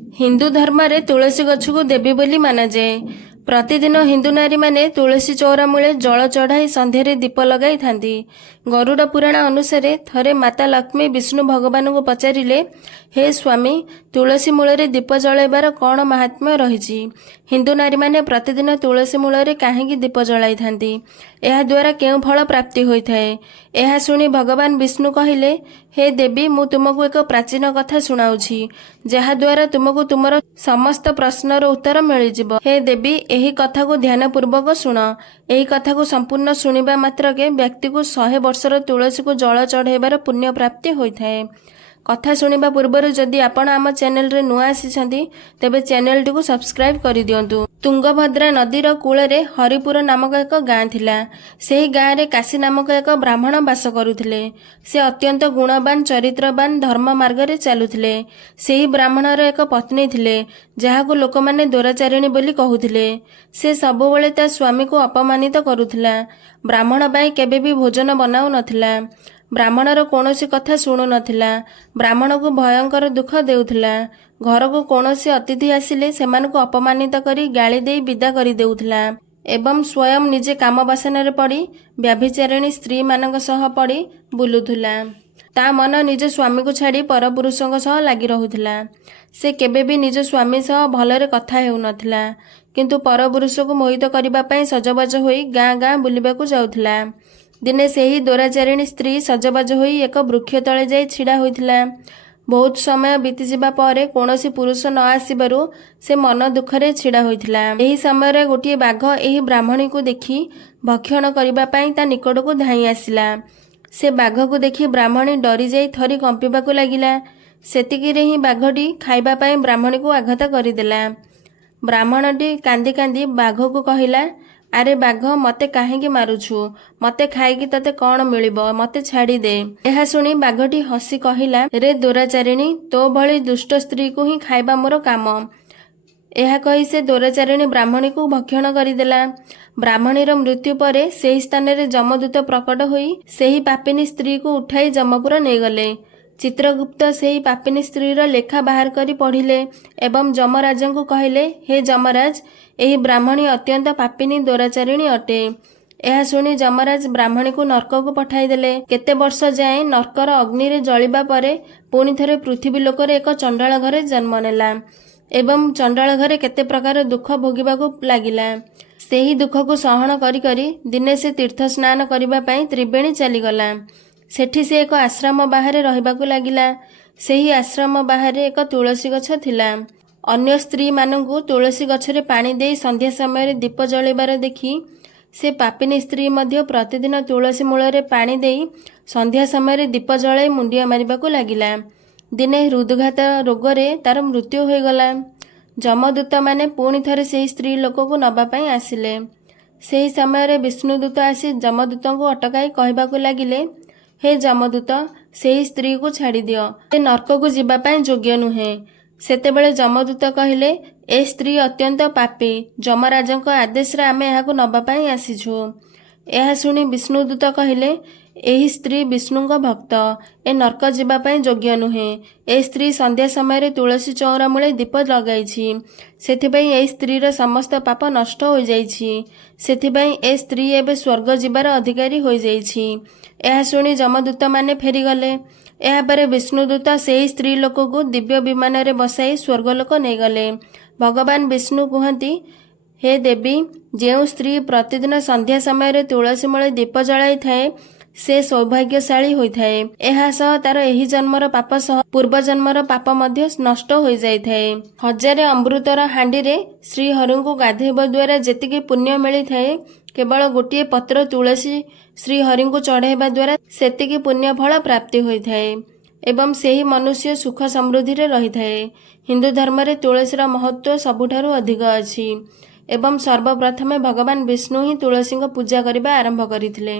हिंदू धर्म रे तुलसी गछ को देवी बोली माना जाए। प्रतिदिन हिंदू नारी माने तुलसी चौरा मूले जल चढ़ाई संध्यारे दीप लगाई थांती। गरुड़ पुराण अनुसारे थरे माता लक्ष्मी विष्णु भगवान को पचारिले, हे स्वामी तुलसी मूल दीप जलाइबार कौन महात्म्य रही। हिंदू नारी माने प्रतिदिन तुलसी मूल कहीं दीप जलाई थांती, यह द्वारा केउं फल प्राप्ति होइथाए। यह शुणी भगवान विष्णु कहिले, हे देवी मु तुमको एक प्राचीन कथा सुनाउछि, जहा द्वारा तुमको तुमर समस्त प्रश्नर उत्तर मिलिजिब। हे देवी एही कथा को ध्यान पूर्वक शुण। एही कथा को संपूर्ण शुणिबा मात्रके व्यक्ति को 100 वर्षर तुलसी को जल चढ़ाइबार पुण्य प्राप्ति होइथाए। कथा शुणिबा पूर्वर जदि आपण आम चैनल रे नुआ आसीछंती तेबे चैनल टी को सब्सक्राइब करि दियंतु। तुंगभद्रा नदीर कूଳରେ हरिपुर नामक एक गाँ थिला। सेही गाँ रे काशी नामक एक ब्राह्मण बास करुथिले। से अत्यंत गुणवान चरित्रवान धर्म मार्ग रे चालुथिले। सेही ब्राह्मणर एक पत्नी थिले जहाकु लोकमाने दोराचारिणी बोली कहुथिले। से सबुबेले ता स्वामी को अपमानित करुथिला। ब्राह्मण बाई केबे भी भोजन बनाउ नथिला। ब्राह्मणर कौनसी कथा शुणु नथिला। ब्राह्मण को भयंकर दुख देउथिला। घर को कौनसी अतिथि आसिले सेमानकु अपमानित करी गाली देई विदा करी देउथिला एवं स्वयं निजे काम बासनारे पड़ी व्यभिचारिणी स्त्री मानक सह पड़ी बुलुथिला। ता मन निज स्वामी को छाड़ी परपुरुषों सह लागी रहुथिला। से केबे भी निज स्वामी सह भलरे कथा हेउ नथिला, किंतु परपुरुष को मोहित करिबा पई सजबाज होई गाँ गाँ बुलिबाकू जाउथिला। दिने सेही दोराचारिणी स्त्री सजबाज होई एक वृक्ष तले जाई छिड़ा होइथिला। बहुत समय बीती जिबा परे कौनसी पुरुष न आसिबारु से मन दुखरे छिड़ा होइथिला। एही समय गोटे बाघ एही ब्राह्मणी को देखी भक्षण करिबा पई ता निकट को धाई आसिला। से बाघ को देखी ब्राह्मणी डरी जाई थरी कंपिबाकू लागिला। सेतिकिरे ही बाघटी खाइबा पई ब्राह्मणी को आघात करिदेला। ब्राह्मणटी कांदी कांदी बाघ को कहिला, अरे बाघ मते काहेकि मारुछु, मते खाइकी तते कौन मिलिब, मते छाड़ी दे। यह शुणी बाघटी हसी कहिला, रे दोराचारिणी तो भली दुष्ट स्त्री को ही खाइबा मोर काम। यह कही से दोराचारिणी ब्राह्मणी को भक्षण करिदेला। ब्राह्मणीर मृत्यु परे सेही स्थान रे जमदूत प्रकट होई सेही पापिनी स्त्री को उठाई जमपुर नेगले। चित्रगुप्त सेही पापिनी स्त्रीर लेखा बाहर करी पढ़िले एवं जमराज को कहले, हे जमराज एही ब्राह्मणी अत्यंत पापिनी दोराचारिणी अटे। यह शुणी जमराज ब्राह्मणी को नर्क को पठाई देले। केते वर्ष जाए नर्कर अग्नि रे जलिबा परे पुणी थरे पृथ्वी लोकरे एक चंडाल घरे जन्म नेला एवं चंडाल घरे केते प्रकार दुख भोगिबाकू लागिला। सेही दुख को सहन करी करी दिने से तीर्थ स्नान करिबा पई त्रिवेणी चलीगला। सेठी से एक आश्रम बाहर रहिबाकू लागिला। सेही आश्रम बाहर एक तुलसी गछ थिला। अन्य स्त्री मानंकु तुलसी गछरे पानी देई संध्या समय दीप जलाइबार देखी से पापिनी स्त्री मध्य प्रतिदिन तुलसी मूल पानी देई संध्या समय दीप जलाई मुंडिया मारिबाकू लागिला। दिने हृदघात रोगरे तार मृत्यु होईगला। जमदूत माने पुणी थरे सेही स्त्री लोक को नबा पई आसिले। सेही समय विष्णुदूत आसी जमदूत को अटकाई कहबाकू लागिले, हे जमदूत सेही स्त्री को छाड़ी दियो, ए नर्क को जीवा पई योग्य नुहे। सेतेबेले जमदूत कहिले, ए स्त्री अत्यंत पापी, जमराजंक आदेश रे आमे एहाकू नबा पई आसीछु। यह शुणी विष्णुदूत कहिले, एही स्त्री विष्णुंक भक्त, ए नर्क जीवा पई योग्य नुहे। ए स्त्री संध्या समय तुलसी चौरा मूले दीप लगाइछि, सेथिपई ए स्त्रीर समस्त पाप नष्ट हो जाइछि। सेथिपई ए स्त्री एबे स्वर्ग जीवार अधिकारी हो जाइछि। यह शुणी जमदूत माने फेरीगले। यापर विष्णुदूत सेही स्त्री लोक को दिव्य विमान रे बसाई स्वर्गलोक नेगले। भगवान विष्णु कहती, हे देवी जो स्त्री प्रतिदिन संध्या समय तुलसी मूल दीप जलाई थाए से सौभाग्यशाली होइथाए। एहा सह तार एही जन्मर पाप सह पूर्व जन्मर पाप मध्य नष्ट हो जाइथाए। हजारे अमृतर हांडी रे श्री हरिଙ୍କୁ गाधेबा द्वारा जेतिके पुण्य मिली थाए केवल गोटे पत्र तुलसी श्री हरिଙ୍କୁ चढ़ाइबा द्वारा सेतिके पुण्य फल प्राप्ति होइथाए एवं सेही मनुष्य सुख समृद्धि रे रहिथाए। हिंदू धर्म रे तुलसीर महत्व सबुठारु अधिक अछि एवं सर्वप्रथमे भगवान विष्णु ही तुलसी को पूजा करबा आरंभ करिथिले।